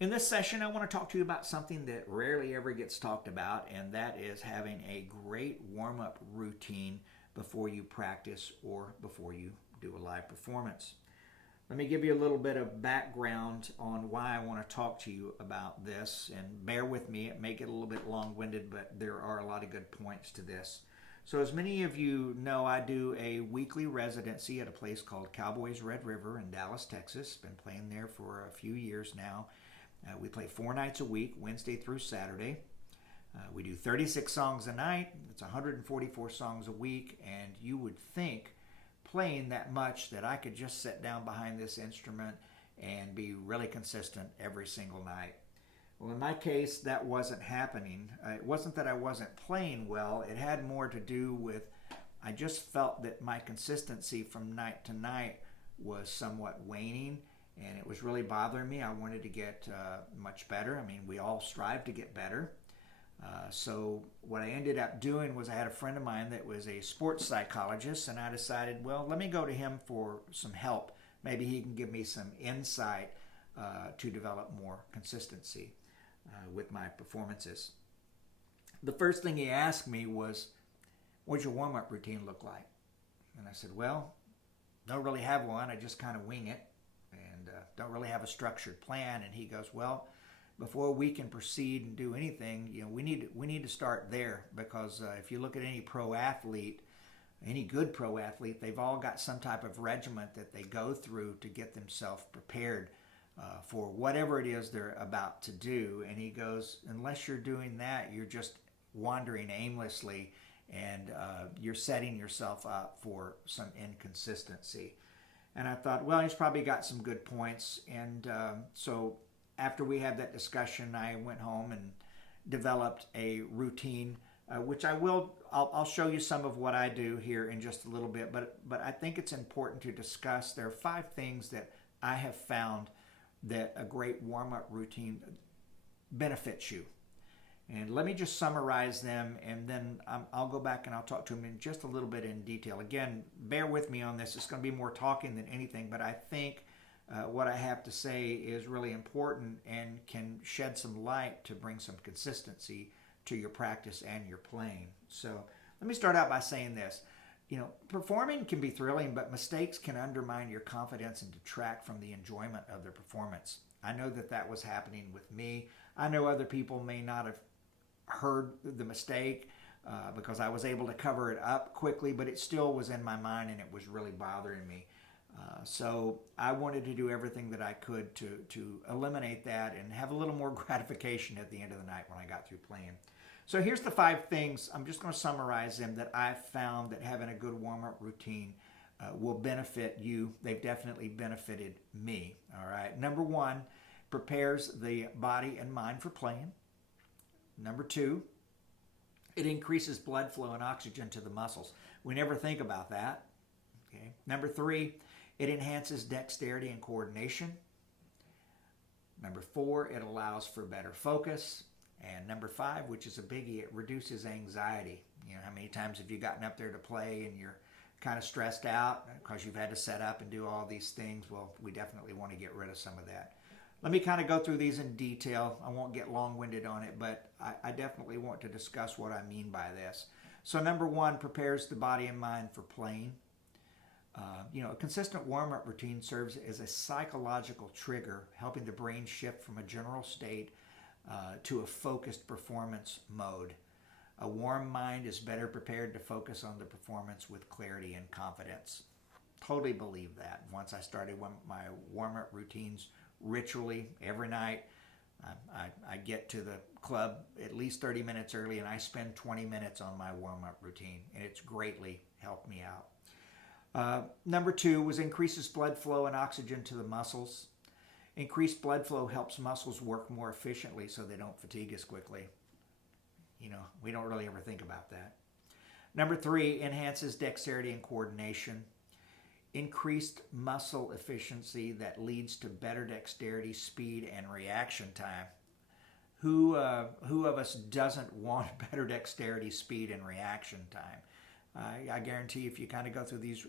In this session, I want to talk to you about something that rarely ever gets talked about, and that is having a great warm up routine before you practice or before you do a live performance. Let me give you a little bit of background on why I want to talk to you about this, and bear with me, it may get a little bit long winded, but there are a lot of good points to this. So, as many of you know, I do a weekly residency at a place called Cowboys Red River in Dallas, Texas. Been playing there for a few years now. We play 4 nights a week, Wednesday through Saturday. We do 36 songs a night. It's 144 songs a week, and you would think playing that much that I could just sit down behind this instrument and be really consistent every single night. Well, in my case, that wasn't happening. It wasn't that I wasn't playing well. It had more to do with I just felt that my consistency from night to night was somewhat waning, and it was really bothering me. I wanted to get much better. I mean, we all strive to get better. So what I ended up doing was I had a friend of mine that was a sports psychologist, and I decided, well, let me go to him for some help. Maybe he can give me some insight to develop more consistency with my performances. The first thing he asked me was, what's your warm-up routine look like? And I said, well, don't really have one. I just kind of wing it and don't really have a structured plan. And he goes, well, before we can proceed and do anything, we need to start there, because if you look at any pro athlete, any good pro athlete, they've all got some type of regiment that they go through to get themselves prepared for whatever it is they're about to do. And he goes, unless you're doing that, you're just wandering aimlessly, and you're setting yourself up for some inconsistency. And I thought, well, he's probably got some good points. And so after we had that discussion, I went home and developed a routine, which I'll show you some of what I do here in just a little bit. But I think it's important to discuss. There are 5 things that I have found that a great warm-up routine benefits you. And let me just summarize them, and then I'll go back and I'll talk to them in just a little bit in detail. Again, bear with me on this. It's going to be more talking than anything, but I think what I have to say is really important and can shed some light to bring some consistency to your practice and your playing. So let me start out by saying this. Performing can be thrilling, but mistakes can undermine your confidence and detract from the enjoyment of the performance. I know that was happening with me. I know other people may not have heard the mistake because I was able to cover it up quickly, but it still was in my mind and it was really bothering me. So I wanted to do everything that I could to eliminate that and have a little more gratification at the end of the night when I got through playing. So here's the 5 things. I'm just going to summarize them that I've found that having a good warm-up routine will benefit you. They've definitely benefited me. All right. Number 1, prepares the body and mind for playing. Number 2, it increases blood flow and oxygen to the muscles. We never think about that. Okay. Number 3, it enhances dexterity and coordination. Number 4, it allows for better focus. And number 5, which is a biggie, it reduces anxiety. How many times have you gotten up there to play and you're kind of stressed out because you've had to set up and do all these things? Well, we definitely want to get rid of some of that. Let me kind of go through these in detail. I won't get long-winded on it, but I definitely want to discuss what I mean by this. So number 1, prepares the body and mind for playing. A consistent warm-up routine serves as a psychological trigger, helping the brain shift from a general state to a focused performance mode. A warm mind is better prepared to focus on the performance with clarity and confidence. Totally believe that. Once I started my warm-up routines ritually every night, I get to the club at least 30 minutes early, and I spend 20 minutes on my warm-up routine, and it's greatly helped me out. Number 2 was increases blood flow and oxygen to the muscles. Increased blood flow helps muscles work more efficiently so they don't fatigue as quickly. We don't really ever think about that. Number 3, enhances dexterity and coordination. Increased muscle efficiency that leads to better dexterity, speed, and reaction time. Who of us doesn't want better dexterity, speed, and reaction time? I guarantee if you kind of go through these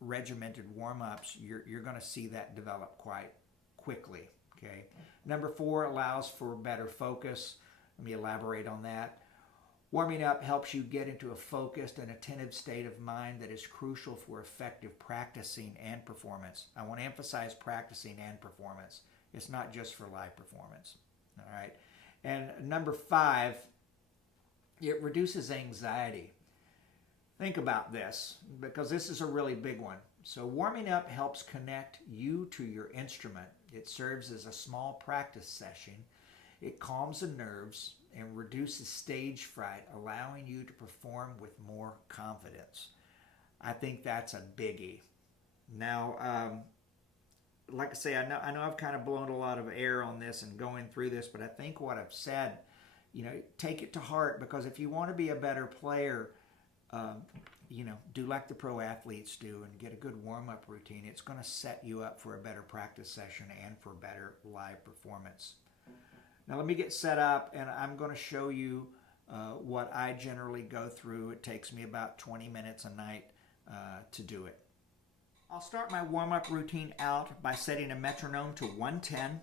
regimented warm-ups, you're going to see that develop quite quickly. Okay. Number 4 allows for better focus. Let me elaborate on that. Warming up helps you get into a focused and attentive state of mind that is crucial for effective practicing and performance. I want to emphasize practicing and performance. It's not just for live performance. All right. And number 5, it reduces anxiety. Think about this, because this is a really big one. So warming up helps connect you to your instrument. It serves as a small practice session. It calms the nerves and reduces stage fright, allowing you to perform with more confidence. I think that's a biggie. Now, like I say, I know I've kind of blown a lot of air on this and going through this, but I think what I've said, take it to heart, because if you want to be a better player, do like the pro athletes do and get a good warm-up routine. It's going to set you up for a better practice session and for better live performance. Now let me get set up, and I'm going to show you what I generally go through. It takes me about 20 minutes a night to do it. I'll start my warm-up routine out by setting a metronome to 110,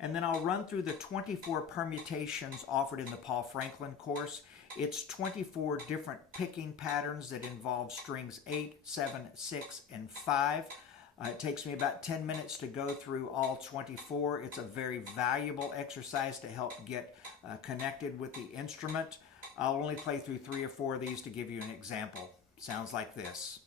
and then I'll run through the 24 permutations offered in the Paul Franklin course. It's 24 different picking patterns that involve strings 8, 7, 6, and 5. It takes me about 10 minutes to go through all 24. It's a very valuable exercise to help get connected with the instrument. I'll only play through 3 or 4 of these to give you an example. Sounds like this.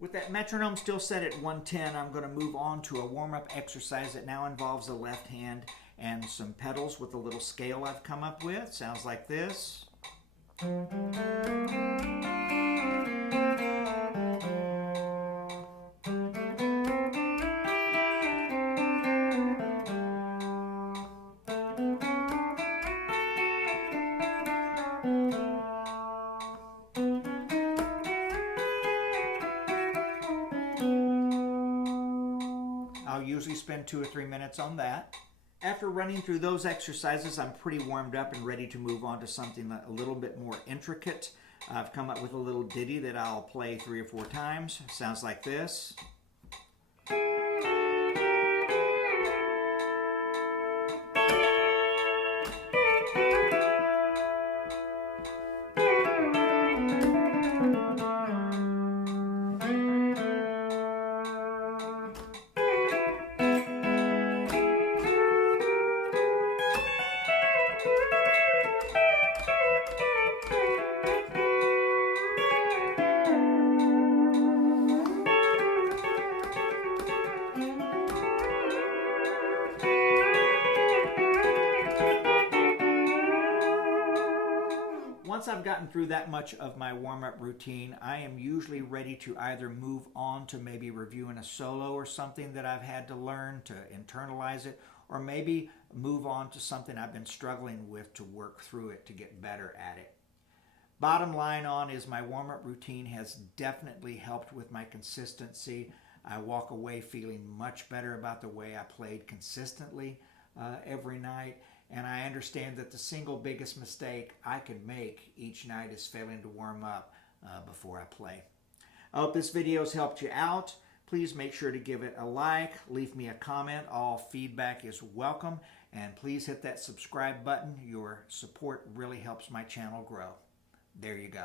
With that metronome still set at 110, I'm going to move on to a warm-up exercise that now involves the left hand and some pedals with a little scale I've come up with. Sounds like this. I'll usually spend 2 or 3 minutes on that. After running through those exercises, I'm pretty warmed up and ready to move on to something a little bit more intricate. I've come up with a little ditty that I'll play 3 or 4 times. Sounds like this. Once I've gotten through that much of my warm-up routine, I am usually ready to either move on to maybe reviewing a solo or something that I've had to learn to internalize it, or maybe move on to something I've been struggling with to work through it to get better at it. Bottom line on is my warm-up routine has definitely helped with my consistency. I walk away feeling much better about the way I played consistently every night. And I understand that the single biggest mistake I could make each night is failing to warm up before I play. I hope this video has helped you out. Please make sure to give it a like, leave me a comment. All feedback is welcome. And please hit that subscribe button. Your support really helps my channel grow. There you go.